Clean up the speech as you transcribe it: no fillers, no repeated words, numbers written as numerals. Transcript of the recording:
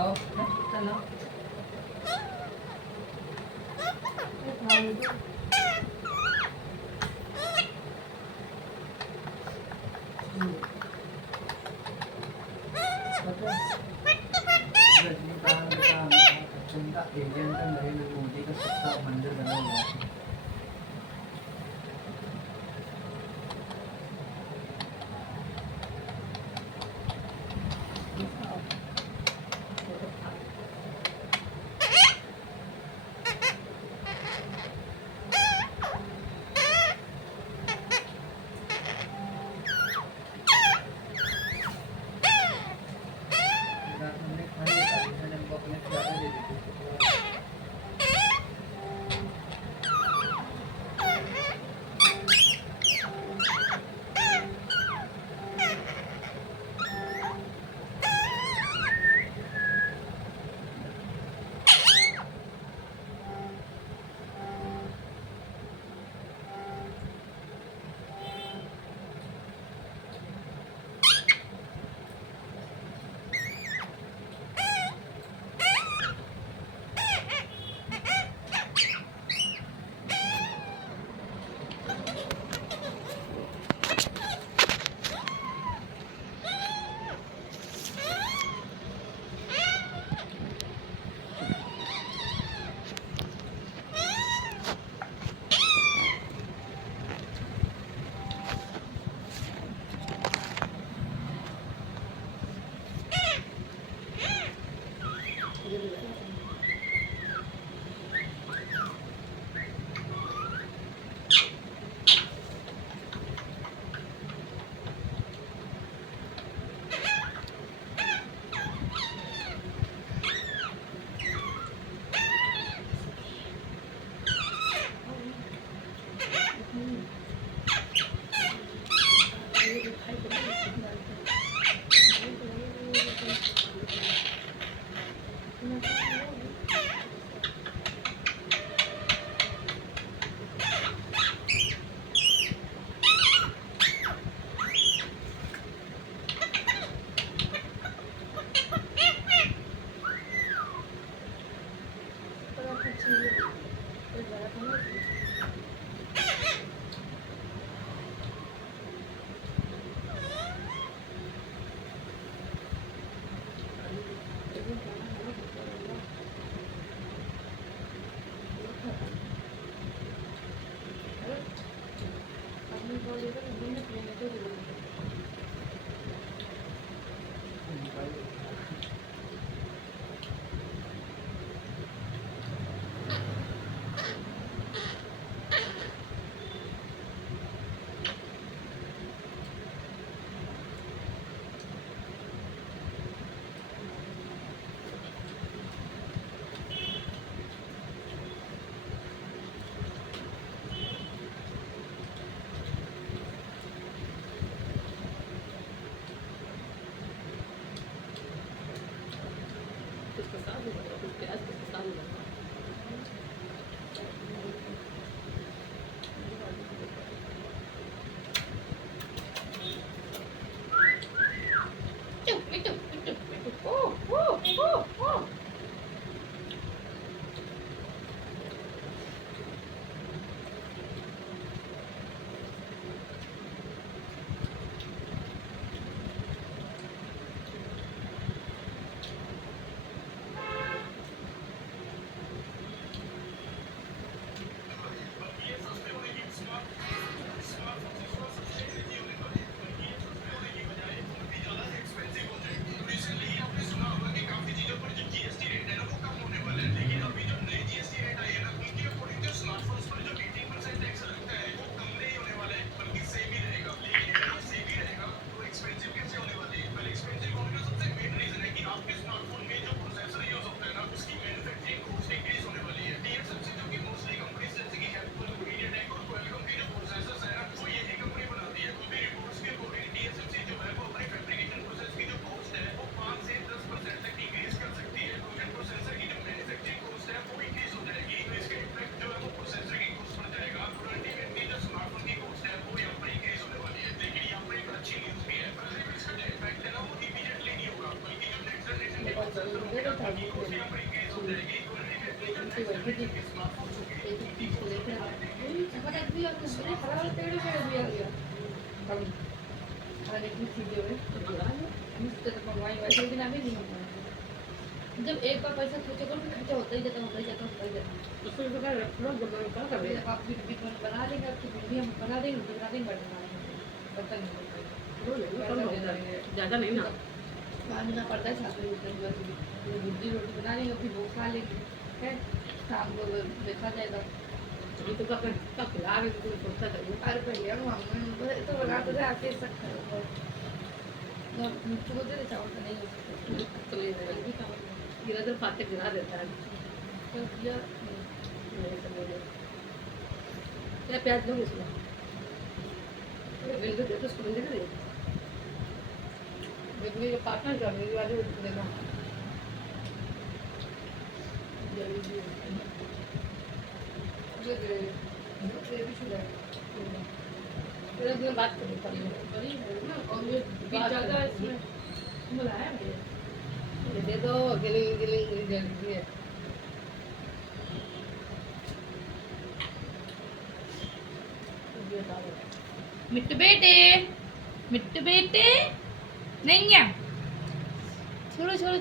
Oh, ano? Cinta, agent kan dari Ludi ke Sekta Mandir dan Allah. Tidak menik hari tadi saya yang bawa penyakit ada di situ. उनकी बैठी थी एक चीज को लेकर हमारा एक भी आपको मेरे हरा वाला पेड़ में भी आ गया हम हर एक चीजें में तो बुरा है मुझसे तो मंगवाई वैसे लेकिन अभी नहीं मंगवाई जब एक बार पैसा खर्च करो तो खर्चा होता ही जाता होता ही जाता होता ही जाता उसको भी पता रख लो जब क्या कर रहे हैं आप भी बना देंगे आपकी वीडियो हम बना देंगे बना देंगे पता नहीं ज़्यादा नहीं ना मानना पड़ता है छात्र बुद्धि रोटी बना लेंगे फिर वो खा लेंगे है शाम को देखा जाएगा तो कब खिला रहे थे सोचता था अरे भैया मम्मी तो बना तो आके सकते हो मुझको बोलते थे चावल का नहीं हो सकता तो ले रहे गिरा तो पाते गिरा देता है तो किया क्या प्याज दूँगी इसमें बिल्कुल तो उसको बंदे कर मेरे पार्टनर का मेरी वाली देना बात दे दो गिली गिली जल्दी है मिट्टू बेटे नहीं है छोड़ो छोड़ो